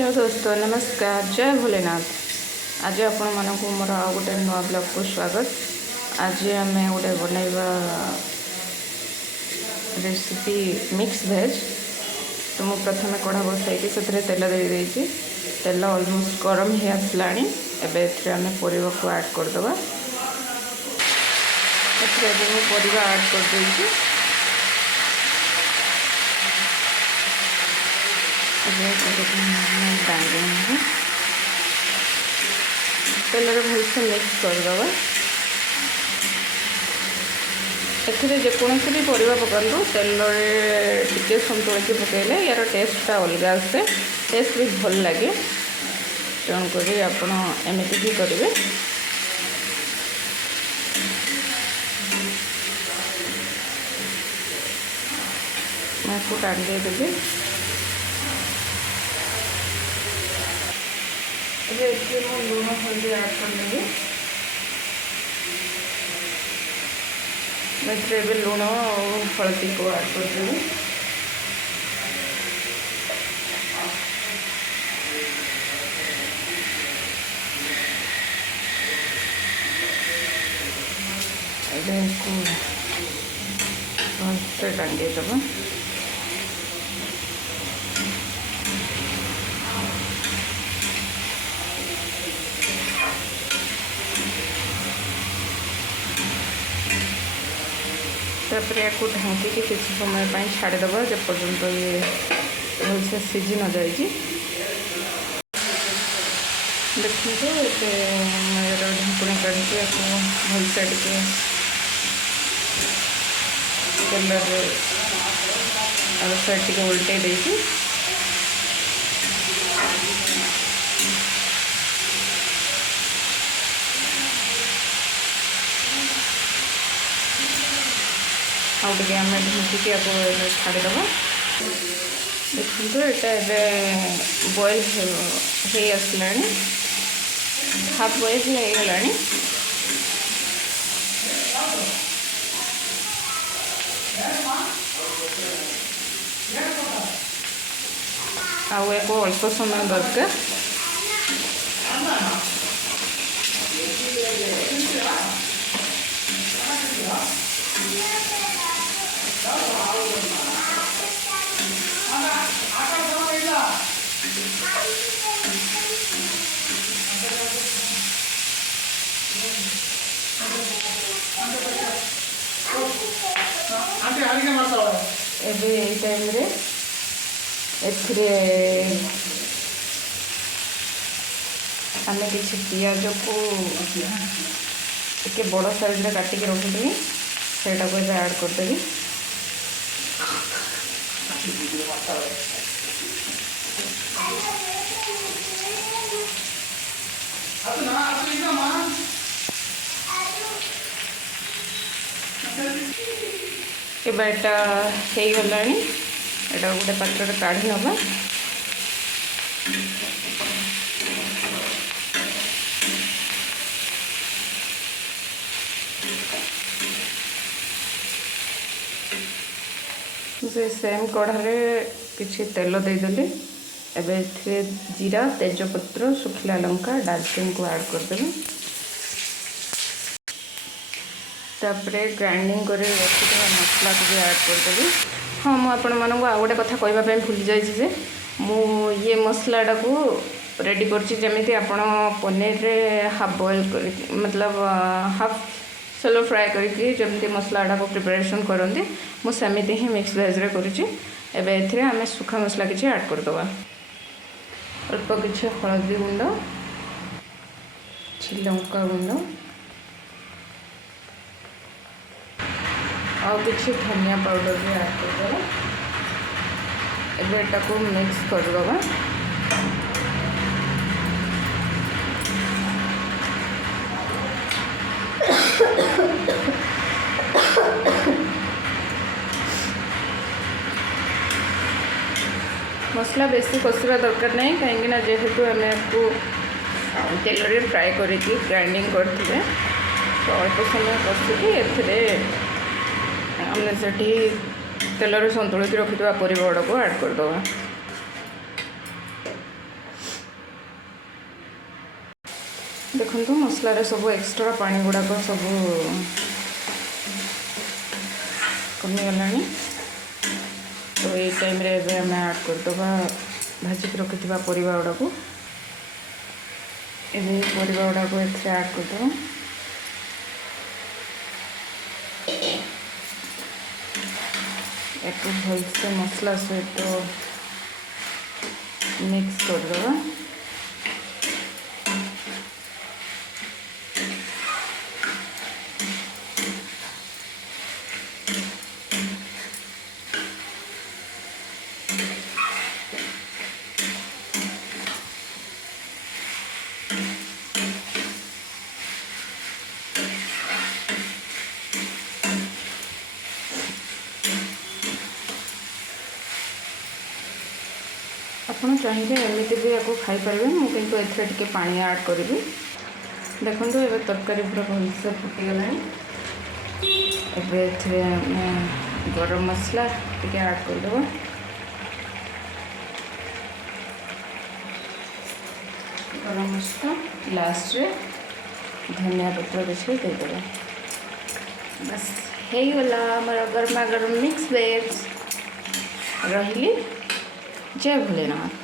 Hello दोस्तों, नमस्कार, जय भोलेनाथ। आज आपण मानक मोर आ गोटे नुआ ब्लॉग को स्वागत। आज आम गोटे बनैबा रेसिपी मिक्स भेज। तो मुझे प्रथम कढ़ा बसई से तेल दे देती। तेल ऑलमोस्ट गरम ही आसला। एवं आम परिवा को ऐड करदे। परिवा ऐड कर तेल भलसे मिक्स करदे। एथिरे जेकोसी भी परिवा पकातु तेल टिके संतुलित पकेले यार टेस्टा अलग आसे, टेस्ट भी भल लगे। तेणुक आपण एमती भी करेंगे। मैं को टांगे देवी। लुण हल्दी ऐड कर देंगे। मैं लुण और हल्दी को ऐड कर देंगे। भलसे टांगे दबा। तापर या ढाँकी किसी समय छाड़देव जेपर्यंत ये भलसे सीझी न जाए। देखते ढाँकुणी काढ़ी भलसे टे तेल साइड टे उल्टे देती आगे आम ढुकी छाड़देव। देखो यहाँ बॉयल हो आसला, हाफ बॉयल होगला। आको अल्प समय दरकार। एवं टाइम आम कि पिज को टे बड़ साइज काटिक रखी से ऐड करदेवी। एटा हो गला। यहाँ गोटे पात्र काढ़ी हवा। से सेम कढ़ारे किसी तेल देदेली। एवं जीरा, तेजपत्र, सुखला लंका, डालचीनी को ऐड करदेवी। तापरे ग्राइंडिंग कर रखिथा मसला को भी ऐड करदेवी। हाँ, मुझे आपको आ गोटे कथा कहवाई भूली जाइए। ये मसलाटा को रेडी करमी आप पनीर रे हाफ बॉयल कर मतलब हाफ सेलो फ्राए करके जमी मसलाटा को प्रिपरेशन करती मुझे ही मिक्स भेज करें। आम सुखा मसला किसी ऐड करदे। अल्प किसी हलदी गुंड, लंका गुंड और किसी धनिया पाउडर भी ऐड करदे। एटा को मिक्स करदे। मसला बेसी कषा दरकार नहीं, कहीं जेहेतु आम आपको तेल रे फ्राए करके ग्राइंडिंग करते तो अल्प समय कषिकी आम से तेल संतुलित रखिथा परिवा को ऐड करदे। देखो मसलार सब एक्स्ट्रा पानी गुड़ाक सब कमीगला। तो ये टाइम रे आम ऐड करदे भाजिक रखि परिवा गुड़ा को परिवा गुड़ा को ऐड करदे। एक भलसे मसला सहित मिक्स करदे। आपड़ चाहिए एमती भी या खाईपर मुझे टे पानी ऐड करी। देखो ये तरकारी पूरा भलसे फुटीगला। गरम मसला टे ऐड करदे। गरम मसला लास्ट रे धनिया पत्र किसी देदेवे। बस हो गला मोर गरमा गरम मिक्स वेज। रही जय भोलेनाथ।